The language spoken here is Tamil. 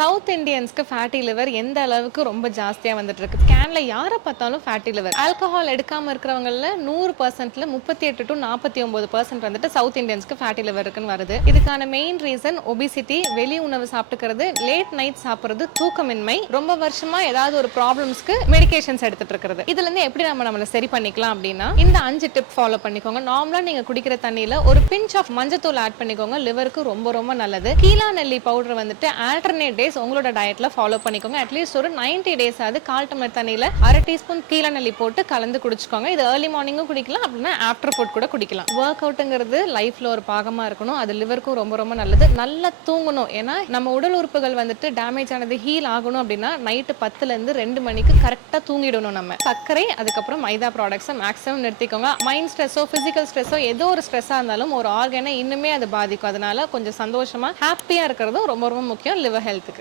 சவுத் இந்தியன்ஸ்க்கு ஃபேட்டி லிவர் எந்த அளவுக்கு ரொம்ப ஜாஸ்தியா வந்துட்டு இருக்கு. ஸ்கேன்ல யாரை பார்த்தாலும் ஃபேட்டி லிவர். ஆல்கஹால் எடுக்காம இருக்கிறவங்கல 100%ல 38 to 49% வந்துட்டு சவுத் இந்தியன்ஸ்க்கு ஃபேட்டி லிவர் இருக்குன்னு வருது. இதுக்கான மெயின் ரீசன் ஒபிசிட்டி, வெளி உணவு சாப்பிட்டுக்கிறது, லேட் நைட் சாப்பிடுறது, தூக்கமின்மை, ரொம்ப வருஷமா ஏதாவது ஒரு ப்ராப்ளம்ஸ்க்கு மெடிகேஷன்ஸ் எடுத்துட்டு இருக்கிறது. இதுல இருந்து எப்படி நம்மள சரி பண்ணிக்கலாம் அப்படின்னா இந்த 5 டிப் ஃபாலோ பண்ணிக்கோங்க. நார்மலா நீங்க குடிக்கிற தண்ணியில ஒரு பிஞ்ச் ஆஃப் மஞ்சத்தூள் ஆட் பண்ணிக்கோங்க. லிவருக்கு ரொம்ப ரொம்ப நல்லது. கீழா நெல்லி பவுடர் வந்துட்டு ஆல்டர்னேட் டேஸ் உங்களோட டயட்ல ஃபாலோ பண்ணிக்கோங்க. அட்லீஸ்ட் ஒரு 90 டேஸ் ஆகுது கால் டம்ளர் தண்ணியில அரை டீஸ்பூன் கீழா நெல்லி போட்டு கலந்து குடிச்சுக்கோங்க. இது ஏர்லி மார்னிங்கும் குடிக்கலாம், அப்படின்னா ஆஃப்டர் ஃபுட் கூட குடிக்கலாம். ஒர்க் அவுட்ங்கிறது லைஃப்ல ஒரு பாகமா இருக்கணும். அது லிவருக்கும் ரொம்ப ரொம்ப நல்லது. நல்லா தூங்கணும். ஏன்னா நம்ம உடல் உறுப்புகள் வந்துட்டு டேமேஜ் ஆனது ஹீல் ஆகணும் அப்படின்னா நைட்டு 10ல இருந்து 2 மணிக்கு கரெக்டா தூங்கிடணும். நம்ம சர்க்கரை அதுக்கப்புறம் மைதா ப்ராடக்ட்ஸை மேக்ஸிமம் நிறுத்திக்கோங்க. மைண்ட் ஸ்ட்ரெஸ்ஸோ பிசிக்கல் ஸ்ட்ரெஸ்ஸோ ஏதோ ஒரு ஸ்ட்ரெஸ்ஸா இருந்தாலும் ஒரு ஆர்கனை இன்னுமே அது பாதிக்கும். அதனால கொஞ்சம் சந்தோஷமா ஹாப்பியா இருக்கிறதும் ரொம்ப ரொம்ப முக்கியம் லிவர் ஹெல்த்துக்கு.